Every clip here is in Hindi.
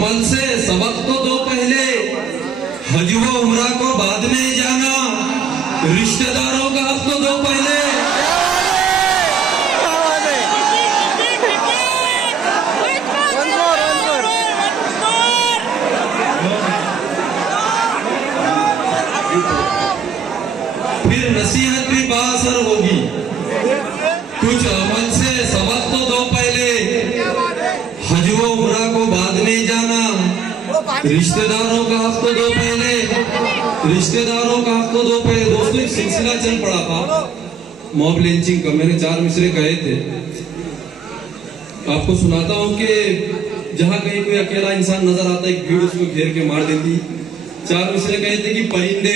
अमल से सबक तो दो पहले, हज व उम्रा को बाद में जाना, रिश्तेदारों का हक तो दो पहले। फिर नसीहत भी बाअसर होगी। कुछ अमल से सबक तो दो पहले, हज व उम्रा को बाद में जाना, रिश्तेदारों का हक तो दो पहले, रिश्तेदारों का हक तो दो पहले। दोस्तों एक सिलसिला चल पड़ा था मॉब लिंचिंग का, मैंने 4 मिसरे कहे थे, आपको सुनाता हूं कि जहां कहीं कोई अकेला इंसान नजर आता है, एक भीड़ उसको घेर के मार देती। 4 मिसरे कहे थे कि परिंदे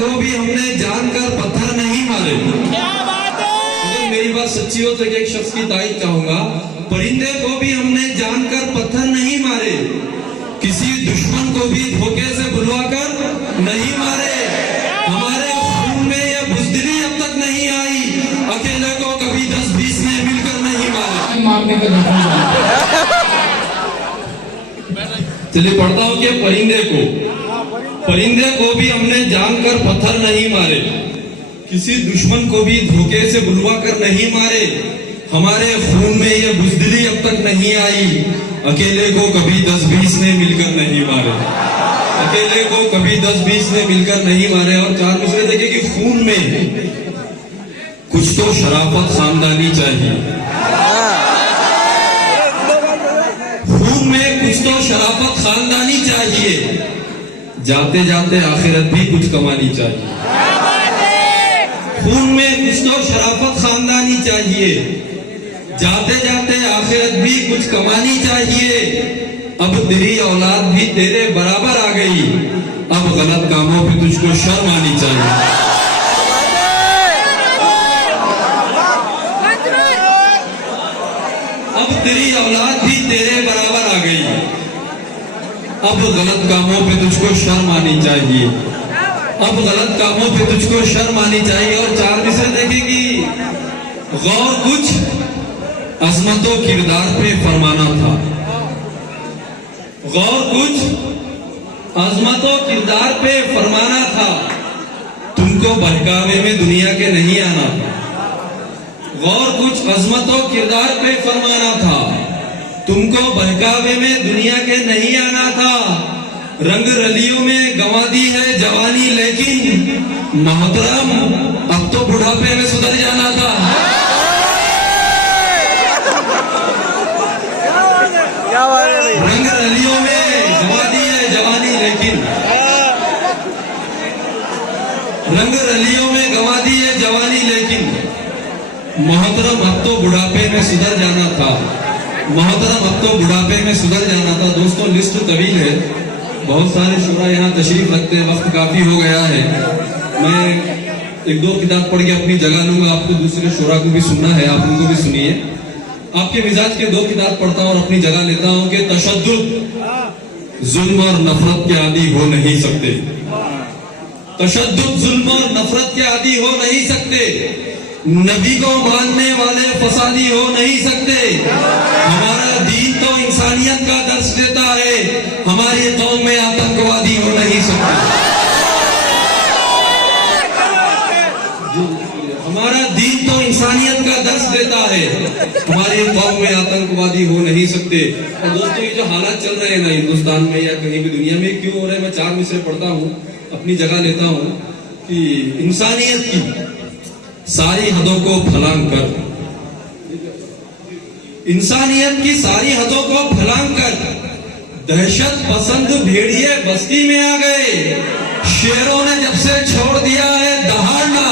को भी हमने जानकर पत्थर नहीं मारे। अगर मेरी बात सच्ची हो तो एक शख्स की तारीफ चाहूंगा, परिंदे को भी हमने जानकर पत्थर नहीं मारे, किसी दुश्मन को भी धोखे से बुलवाकर नहीं मारे, हमारे खून में यह बुज़दिली अब तक नहीं आई, अकेले को कभी 10-20 ने मिलकर नहीं मारे। चलिए पढ़ता हूं कि परिंदे को भी हमने जानकर पत्थर नहीं मारे, किसी दुश्मन को भी धोखे से बुलवा कर नहीं मारे, हमारे खून में ये बुज़दिली अब तक नहीं आई, अकेले को कभी 10-20 ने मिलकर नहीं मारे, अकेले को कभी 10-20 ने मिलकर नहीं मारे। और 4 मिसरे देखिए कि खून में कुछ तो शराफत खानदानी चाहिए, खून में कुछ तो शराफत खानदानी चाहिए, जाते जाते आखिरत भी कुछ कमानी चाहिए, खून में कुछ तो शराफत खानदानी चाहिए, जाते जाते आखिरत भी कुछ कमानी चाहिए। अब तेरी औलाद भी तेरे बराबर आ गई, अब गलत कामों पे तुझको शर्म आनी चाहिए। अब तेरी औलाद भी तेरे बराबर आ गई, अब गलत कामों पे तुझको शर्म आनी चाहिए, अब गलत कामों पे तुझको शर्म आनी चाहिए। और 4 मिसरे देखेगी, गौर कुछ अजमतो किरदार पे फरमाना था, गौर कुछ अजमतो किरदार पे फरमाना था, तुमको बहकावे में दुनिया के नहीं आना था, गौर कुछ अजमतो किरदार पे फरमाना था, तुमको बहकावे में दुनिया के नहीं आना था, रंग रलियों में गंवा दी है जवानी, लेकिन मोहतरम अब तो बुढ़ापे में सुधर जाना था। रंग रलियों में गंवा दी है जवानी, लेकिन रंग रलियों में गंवा दी है जवानी, लेकिन मोहतरम अब तो बुढ़ापे में सुधर जाना था, मोहतरम अब तो बुढ़ापे में सुधर जाना था। दोस्तों लिस्ट तवील है, बहुत सारे शुरा यहाँ तशरीफ रखते हैं, वक्त काफी हो गया है, मैं 1-2 किताब पढ़ के अपनी जगह लूंगा, आपको दूसरे शुरा को भी सुनना है, आप उनको भी सुनिए। आपके मिजाज के 2 किताब पढ़ता हूँ और अपनी जगह लेता हूँ कि तशद्दुद जुल्म और नफरत के आदी हो नहीं सकते, तशद्दुद जुल्म और नफरत के आदी हो नहीं सकते, नबी को मानने वाले फसादी हो नहीं सकते, हमारा दीन तो इंसानियत का दर्श देता है, हमारी कौम में आतंकवादी हो नहीं सकते, हमारा दीन तो इंसानियत का दर्श देता है, हमारी कौम में आतंकवादी हो नहीं सकते। और दोस्तों ये जो हालात चल रहे हैं ना हिंदुस्तान में या कहीं भी दुनिया में, क्यों हो रहे हैं, मैं 4 मिसरे पढ़ता हूँ, अपनी जगह लेता हूँ कि इंसानियत की सारी हदों को फलांग कर, इंसानियत की सारी हदों को फलांग कर, दहशत पसंद भेड़िए बस्ती में आ गए, शेरों ने जब से छोड़ दिया है दहाड़ना,